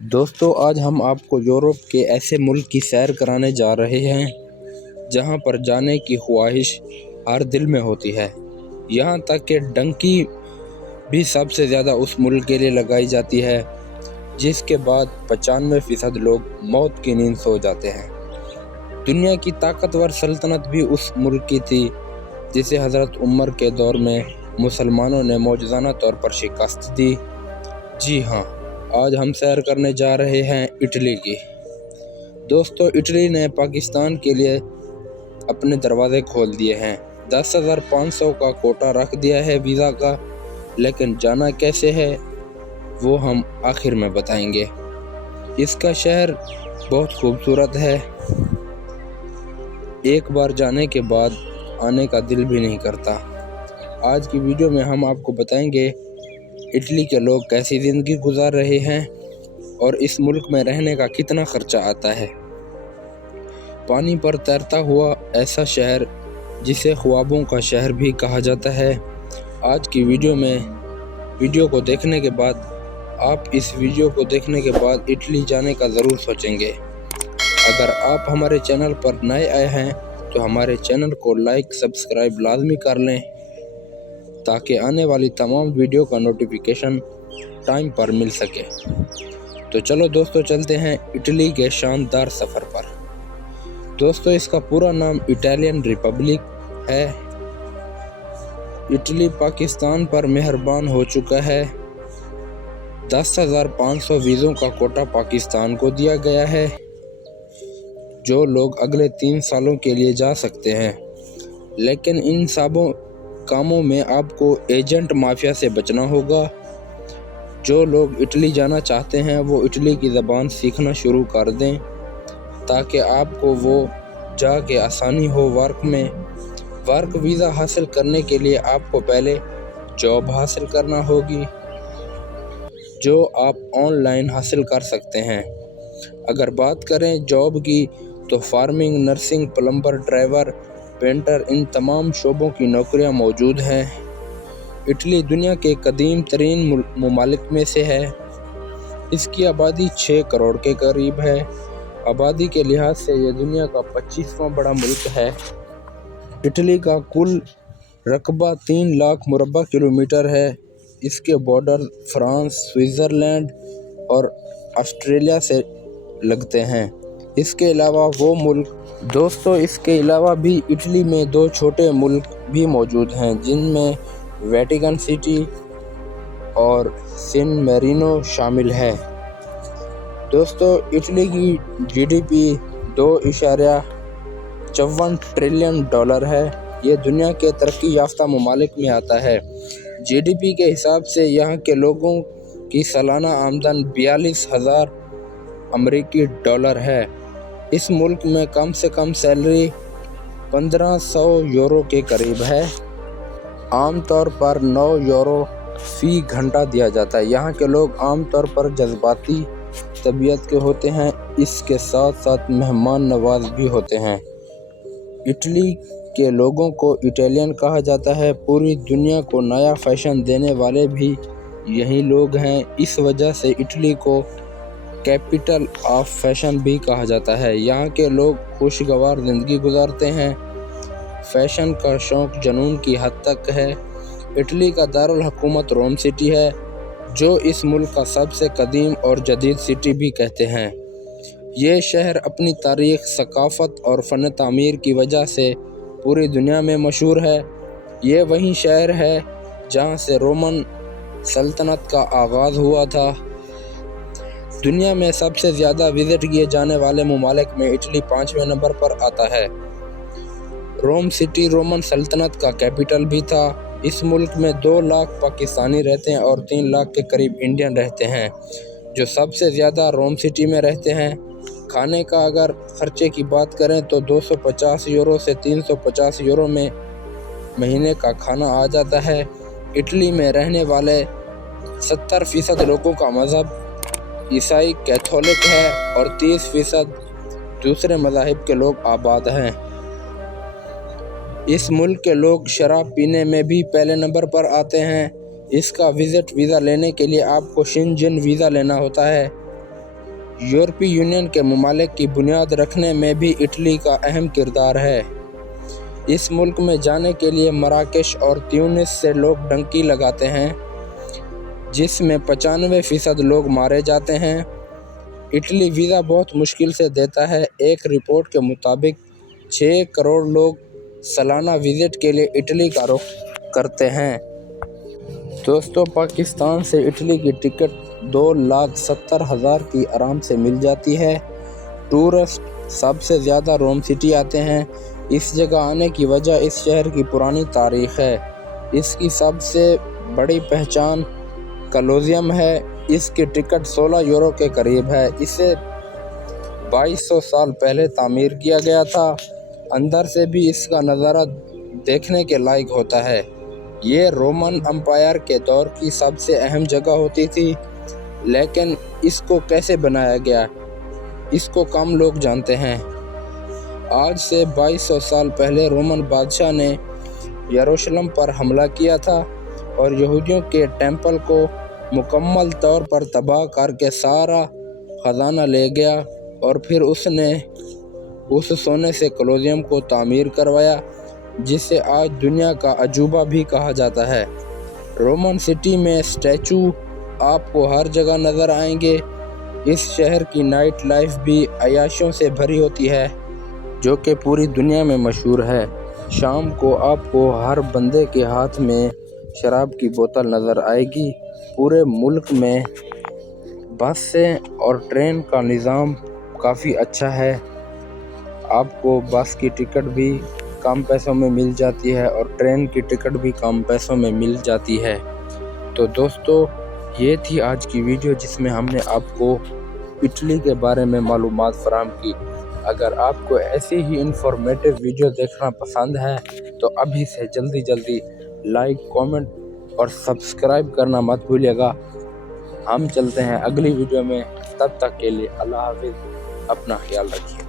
دوستو آج ہم آپ کو یورپ کے ایسے ملک کی سیر کرانے جا رہے ہیں جہاں پر جانے کی خواہش ہر دل میں ہوتی ہے، یہاں تک کہ ڈنکی بھی سب سے زیادہ اس ملک کے لیے لگائی جاتی ہے جس کے بعد 95% لوگ موت کی نیند سو جاتے ہیں۔ دنیا کی طاقتور سلطنت بھی اس ملک کی تھی جسے حضرت عمر کے دور میں مسلمانوں نے معجزانہ طور پر شکست دی۔ جی ہاں، آج ہم سیر کرنے جا رہے ہیں اٹلی کی۔ دوستو اٹلی نے پاکستان کے لیے اپنے دروازے کھول دیے ہیں، 10,500 کا کوٹا رکھ دیا ہے ویزا کا، لیکن جانا کیسے ہے وہ ہم آخر میں بتائیں گے۔ اس کا شہر بہت خوبصورت ہے، ایک بار جانے کے بعد آنے کا دل بھی نہیں کرتا۔ آج کی ویڈیو میں ہم آپ کو بتائیں گے اٹلی کے لوگ کیسی زندگی گزار رہے ہیں اور اس ملک میں رہنے کا کتنا خرچہ آتا ہے۔ پانی پر تیرتا ہوا ایسا شہر جسے خوابوں کا شہر بھی کہا جاتا ہے۔ آج کی ویڈیو کو دیکھنے کے بعد آپ اس ویڈیو کو دیکھنے کے بعد اٹلی جانے کا ضرور سوچیں گے۔ اگر آپ ہمارے چینل پر نئے آئے ہیں تو ہمارے چینل کو لائک سبسکرائب لازمی کر لیں تاکہ آنے والی تمام ویڈیو کا نوٹیفیکیشن ٹائم پر مل سکے۔ تو چلو دوستو چلتے ہیں اٹلی کے شاندار سفر پر۔ دوستو اس کا پورا نام اٹالین ریپبلک ہے۔ اٹلی پاکستان پر مہربان ہو چکا ہے۔ 10,500 ویزوں کا کوٹا پاکستان کو دیا گیا ہے جو لوگ اگلے 3 سالوں کے لیے جا سکتے ہیں، لیکن ان سابوں کاموں میں آپ کو ایجنٹ مافیا سے بچنا ہوگا۔ جو لوگ اٹلی جانا چاہتے ہیں وہ اٹلی کی زبان سیکھنا شروع کر دیں تاکہ آپ کو وہ جا کے آسانی ہو۔ ورک ویزا حاصل کرنے کے لیے آپ کو پہلے جاب حاصل کرنا ہوگی جو آپ آن لائن حاصل کر سکتے ہیں۔ اگر بات کریں جاب کی تو farming, nursing, plumber, driver, painter, ان تمام شعبوں کی نوکریاں موجود ہیں۔ اٹلی دنیا کے قدیم ترین ممالک میں سے ہے۔ اس کی آبادی 6 کروڑ کے قریب ہے۔ آبادی کے لحاظ سے یہ دنیا کا 25واں بڑا ملک ہے۔ اٹلی کا کل رقبہ 3 لاکھ مربع کلومیٹر ہے۔ اس کے بارڈر فرانس، سوئٹزرلینڈ اور آسٹریلیا سے لگتے ہیں۔ اس کے علاوہ اس کے علاوہ بھی اٹلی میں 2 چھوٹے ملک بھی موجود ہیں جن میں ویٹیکن سٹی اور سین میرینو شامل ہے۔ دوستو اٹلی کی GDP 2.54 ٹریلین ڈالر ہے۔ یہ دنیا کے ترقی یافتہ ممالک میں آتا ہے۔ GDP کے حساب سے یہاں کے لوگوں کی سالانہ آمدن 42,000 امریکی ڈالر ہے۔ اس ملک میں کم سے کم سیلری 1,500 یورو کے قریب ہے۔ عام طور پر 9 یورو فی گھنٹہ دیا جاتا ہے۔ یہاں کے لوگ عام طور پر جذباتی طبیعت کے ہوتے ہیں، اس کے ساتھ ساتھ مہمان نواز بھی ہوتے ہیں۔ اٹلی کے لوگوں کو اٹالین کہا جاتا ہے۔ پوری دنیا کو نیا فیشن دینے والے بھی یہی لوگ ہیں۔ اس وجہ سے اٹلی کو کیپٹل آف فیشن بھی کہا جاتا ہے۔ یہاں کے لوگ خوشگوار زندگی گزارتے ہیں۔ فیشن کا شوق جنون کی حد تک ہے۔ اٹلی کا دارالحکومت روم سٹی ہے جو اس ملک کا سب سے قدیم اور جدید سٹی بھی کہتے ہیں۔ یہ شہر اپنی تاریخ، ثقافت اور فن تعمیر کی وجہ سے پوری دنیا میں مشہور ہے۔ یہ وہی شہر ہے جہاں سے رومن سلطنت کا آغاز ہوا تھا۔ دنیا میں سب سے زیادہ وزٹ کیے جانے والے ممالک میں اٹلی 5ویں نمبر پر آتا ہے۔ روم سٹی رومن سلطنت کا کیپٹل بھی تھا۔ اس ملک میں 2 لاکھ پاکستانی رہتے ہیں اور 3 لاکھ کے قریب انڈین رہتے ہیں جو سب سے زیادہ روم سٹی میں رہتے ہیں۔ کھانے کا اگر خرچے کی بات کریں تو 250 یورو سے 350 یورو میں مہینے کا کھانا آ جاتا ہے۔ اٹلی میں رہنے والے 70% لوگوں کا مذہب عیسائی کیتھولک ہے اور 30% دوسرے مذاہب کے لوگ آباد ہیں۔ اس ملک کے لوگ شراب پینے میں بھی پہلے نمبر پر آتے ہیں۔ اس کا وزٹ ویزا لینے کے لیے آپ کو شنجن ویزا لینا ہوتا ہے یورپی یونین کے ممالک کی بنیاد رکھنے میں بھی اٹلی کا اہم کردار ہے۔ اس ملک میں جانے کے لیے مراکش اور تیونس سے لوگ ڈنکی لگاتے ہیں، جس میں 95% لوگ مارے جاتے ہیں۔ اٹلی ویزا بہت مشکل سے دیتا ہے۔ ایک رپورٹ کے مطابق 6 کروڑ لوگ سالانہ وزٹ کے لیے اٹلی کا رخ کرتے ہیں۔ دوستو، پاکستان سے اٹلی کی ٹکٹ 2,70,000 کی آرام سے مل جاتی ہے۔ ٹورسٹ سب سے زیادہ روم سٹی آتے ہیں۔ اس جگہ آنے کی وجہ اس شہر کی پرانی تاریخ ہے۔ اس کی سب سے بڑی پہچان کولوسیوم ہے۔ اس کی ٹکٹ 16 یورو کے قریب ہے۔ اسے 2200 سال پہلے تعمیر کیا گیا تھا۔ اندر سے بھی اس کا نظارہ دیکھنے کے لائق ہوتا ہے۔ یہ رومن امپائر کے دور کی سب سے اہم جگہ ہوتی تھی، لیکن اس کو کیسے بنایا گیا، اس کو کم لوگ جانتے ہیں۔ آج سے 2200 سال پہلے رومن بادشاہ نے یروشلم پر حملہ کیا تھا اور یہودیوں کے ٹیمپل کو مکمل طور پر تباہ کر کے سارا خزانہ لے گیا، اور پھر اس نے اس سونے سے کولوسیوم کو تعمیر کروایا، جسے آج دنیا کا عجوبہ بھی کہا جاتا ہے۔ رومن سٹی میں اسٹیچو آپ کو ہر جگہ نظر آئیں گے۔ اس شہر کی نائٹ لائف بھی عیاشیوں سے بھری ہوتی ہے، جو کہ پوری دنیا میں مشہور ہے۔ شام کو آپ کو ہر بندے کے ہاتھ میں شراب کی بوتل نظر آئے گی۔ پورے ملک میں بسیں اور ٹرین کا نظام کافی اچھا ہے۔ آپ کو بس کی ٹکٹ بھی کم پیسوں میں مل جاتی ہے اور ٹرین کی ٹکٹ بھی کم پیسوں میں مل جاتی ہے۔ تو دوستو، یہ تھی آج کی ویڈیو، جس میں ہم نے آپ کو اٹلی کے بارے میں معلومات فراہم کی۔ اگر آپ کو ایسی ہی انفارمیٹیو ویڈیو دیکھنا پسند ہے تو ابھی سے جلدی لائک، کامنٹ اور سبسکرائب کرنا مت بھولیے گا۔ ہم چلتے ہیں اگلی ویڈیو میں، تب تک کے لیے اللہ حافظ، اپنا خیال رکھیے۔